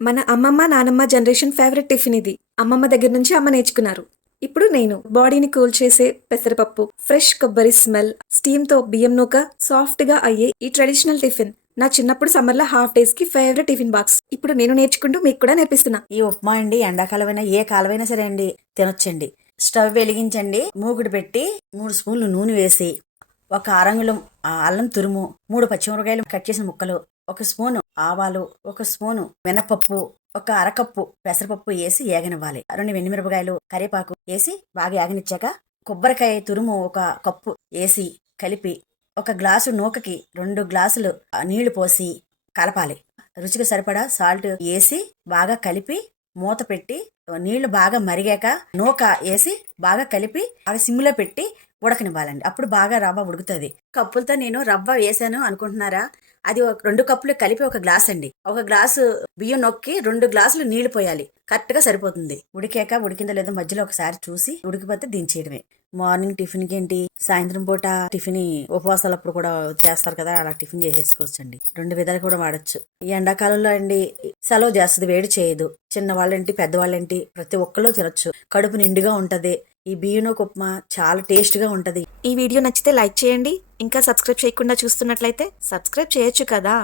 మన అమ్మమ్మ నానమ్మ జనరేషన్ ఫేవరెట్ టిఫిన్ ఇది. అమ్మమ్మ దగ్గర నుంచి అమ్మ నేర్చుకున్నారు. ఇప్పుడు నేను బాడీని కూల్ చేసే పెసరపప్పు, ఫ్రెష్ కొబ్బరి స్మెల్, స్టీమ్ తో బియ్యం నూక సాఫ్ట్ గా అయ్యే ఈ ట్రెడిషనల్ టిఫిన్ నా చిన్నప్పుడు సమ్మర్ లో హాఫ్ డేస్ కి ఫేవరెట్ టిఫిన్ బాక్స్. ఇప్పుడు నేను నేర్చుకుంటూ మీకు కూడా నేర్పిస్తున్నా. ఈ ఉప్మా అండి ఎండాకాలమైనా ఏ కాలమైనా సరే అండి తినొచ్చండి. స్టవ్ వెలిగించండి, మూకుడు పెట్టి 3 స్పూన్లు నూనె వేసి, ఒక అరంగుళం అల్లం తురుము, 3 పచ్చిమిరపకాయలు కట్ చేసిన ముక్కలు, 1 స్పూను ఆవాలు, 1 స్పూను మినపప్పు, ఒక అరకప్పు పెసరపప్పు వేసి ఏగనివ్వాలి. 2 వెండిమిరపకాయలు, కరివేపాకు వేసి బాగా ఏగనిచ్చాక కొబ్బరికాయ తురుము 1 కప్పు వేసి కలిపి, 1 గ్లాసు నూకకి 2 గ్లాసులు నీళ్లు పోసి కలపాలి. రుచికి సరిపడా సాల్ట్ వేసి బాగా కలిపి మూత పెట్టి నీళ్లు బాగా మరిగాక నూక వేసి బాగా కలిపి బాగా సిమ్లో పెట్టి ఉడకనివ్వాలండి. అప్పుడు బాగా రవ్వ ఉడుకుతుంది. కప్పులతో నేను రవ్వ వేసాను అనుకుంటున్నారా? అది 2 కప్పులు కలిపి 1 గ్లాస్ అండి. 1 గ్లాసు బియ్యం నొక్కి 2 గ్లాసులు నీళ్లు పోయాలి. కరెక్ట్ గా సరిపోతుంది. ఉడికాక ఉడికిందో లేదో మధ్యలో ఒకసారి చూసి ఉడికిపోతే దించేయడమే. మార్నింగ్ టిఫిన్ కి ఏంటి, సాయంత్రం పూట టిఫిన్ ఉపవాసాలప్పుడు కూడా చేస్తారు కదా, అలా టిఫిన్ చేసేసుకోవచ్చండి. 2 విధాలు కూడా వాడచ్చు. ఈ ఎండాకాలంలో అండి సెలవు చేస్తుంది, వేడి చేయదు. చిన్నవాళ్ళేంటి పెద్దవాళ్ళేంటి ప్రతి ఒక్కళ్ళు తినొచ్చు. కడుపు నిండుగా ఉంటది. ఈ బియ్యం ఉప్మా చాలా టేస్ట్ గా ఉంటది. ఈ వీడియో నచ్చితే లైక్ చేయండి. ఇంకా సబ్స్క్రైబ్ చేయకుండా చూస్తున్నట్లయితే సబ్స్క్రైబ్ చేయొచ్చు కదా.